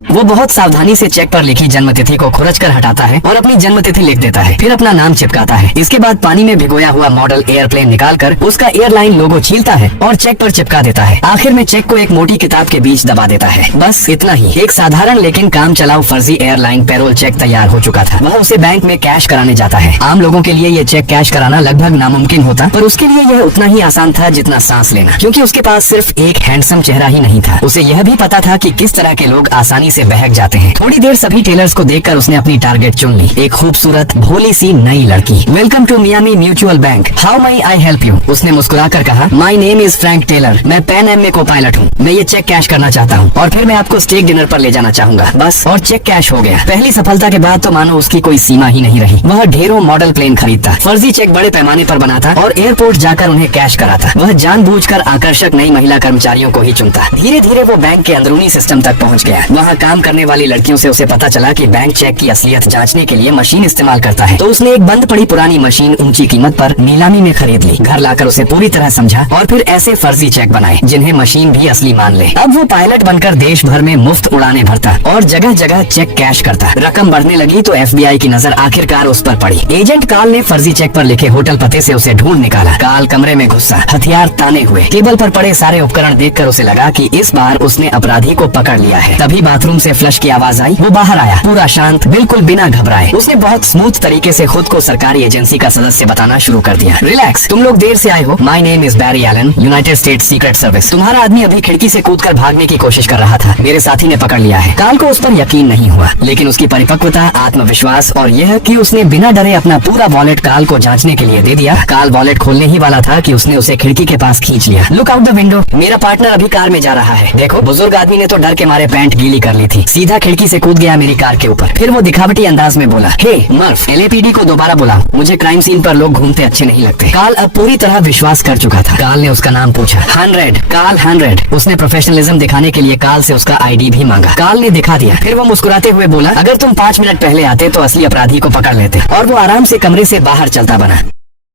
वो बहुत सावधानी से चेक पर लिखी जन्म तिथि को खुरच कर हटाता है और अपनी जन्म तिथि लिख देता है, फिर अपना नाम चिपकाता है। इसके बाद पानी में भिगोया हुआ मॉडल एयरप्लेन निकालकर उसका एयरलाइन लोगो छीलता है और चेक पर चिपका देता है। आखिर में चेक को एक मोटी किताब के बीच दबा देता है। बस इतना ही। एक साधारण लेकिन काम चलाऊ फर्जी एयरलाइन पेरोल चेक तैयार हो चुका था। वह उसे बैंक में कैश कराने जाता है। आम लोगों के लिए ये चेक कैश कराना लगभग नामुमकिन होता, पर उसके लिए यह उतना ही आसान था जितना सांस लेना, क्योंकि उसके पास सिर्फ एक हैंडसम चेहरा ही नहीं था। उसे यह भी पता था कि किस तरह के लोग आसानी से बहक जाते हैं। थोड़ी देर सभी टेलर्स को देखकर उसने अपनी टारगेट चुन ली, एक खूबसूरत भोली सी नई लड़की। Welcome to Miami mutual bank, how my I help you? उसने मुस्कुराकर कहा, my name is Frank Taylor, मैं पैन एम में को पायलट हूँ। मैं ये चेक कैश करना चाहता हूँ और फिर मैं आपको स्टेक डिनर पर ले जाना चाहूंगा। बस, और चेक कैश हो गया। पहली सफलता के बाद तो मानो उसकी कोई सीमा ही नहीं रही। वह ढेरों मॉडल प्लेन खरीदता, फर्जी चेक बड़े पैमाने पर बनाता और एयरपोर्ट जाकर उन्हें कैश कराता। वह जानबूझकर आकर्षक नई महिला कर्मचारियों को ही चुनता। धीरे धीरे वो बैंक के अंदरूनी सिस्टम तक पहुँच गया। वहाँ काम करने वाली लड़कियों से उसे पता चला कि बैंक चेक की असलियत जांचने के लिए मशीन इस्तेमाल करता है। तो उसने एक बंद पड़ी पुरानी मशीन ऊंची कीमत पर नीलामी में खरीद ली। घर लाकर उसे पूरी तरह समझा और फिर ऐसे फर्जी चेक बनाए जिन्हें मशीन भी असली मान ले। अब वो पायलट बनकर देश भर में मुफ्त उड़ाने भरता और जगह जगह चेक कैश करता। रकम बढ़ने लगी तो FBI की नजर आखिरकार उस पर पड़ी। एजेंट काल ने फर्जी चेक पर लिखे होटल पते से उसे ढूंढ निकाला। काल कमरे में घुसा, हथियार ताने हुए। टेबल पर पड़े सारे उपकरण देखकर उसे लगा कि इस बार उसने अपराधी को पकड़ लिया है। तभी बाथरूम से फ्लश की आवाज आई। वो बाहर आया, पूरा शांत, बिल्कुल बिना घबराए। उसने बहुत स्मूथ तरीके से खुद को सरकारी एजेंसी का सदस्य बताना शुरू कर दिया। रिलैक्स, तुम लोग देर से आए हो। My name is Barry Allen, United states secret service. तुम्हारा आदमी अभी खिड़की से कूदकर भागने की कोशिश कर रहा था। मेरे साथी ने पकड़ लिया है। काल को उस पर यकीन नहीं हुआ, लेकिन उसकी परिपक्वता, आत्मविश्वास और यह कि उसने बिना डरे अपना पूरा वॉलेट काल को जांचने के लिए दे दिया। काल वॉलेट खोलने ही वाला था कि उसने उसे खिड़की के पास खींच लिया। लुक आउट द विंडो, मेरा पार्टनर अभी कार में जा रहा है। देखो, बुजुर्ग आदमी ने तो डर के मारे पैंट गीली कर ली थी। सीधा खिड़की से कूद गया मेरी कार के ऊपर। फिर वो दिखावटी अंदाज में बोला, हे मर्फ, LAPD को दोबारा बुलाओ, मुझे क्राइम सीन पर लोग घूमते अच्छे नहीं लगते। काल अब पूरी तरह विश्वास कर चुका था। काल ने उसका नाम पूछा। 100, काल 100। उसने प्रोफेशनलिज्म दिखाने के लिए काल से उसका ID भी मांगा। काल ने दिखा दिया। फिर वो मुस्कुराते हुए बोला, अगर तुम 5 मिनट पहले आते तो असली अपराधी को पकड़ लेते। और वो आराम से कमरे से बाहर चलता बना।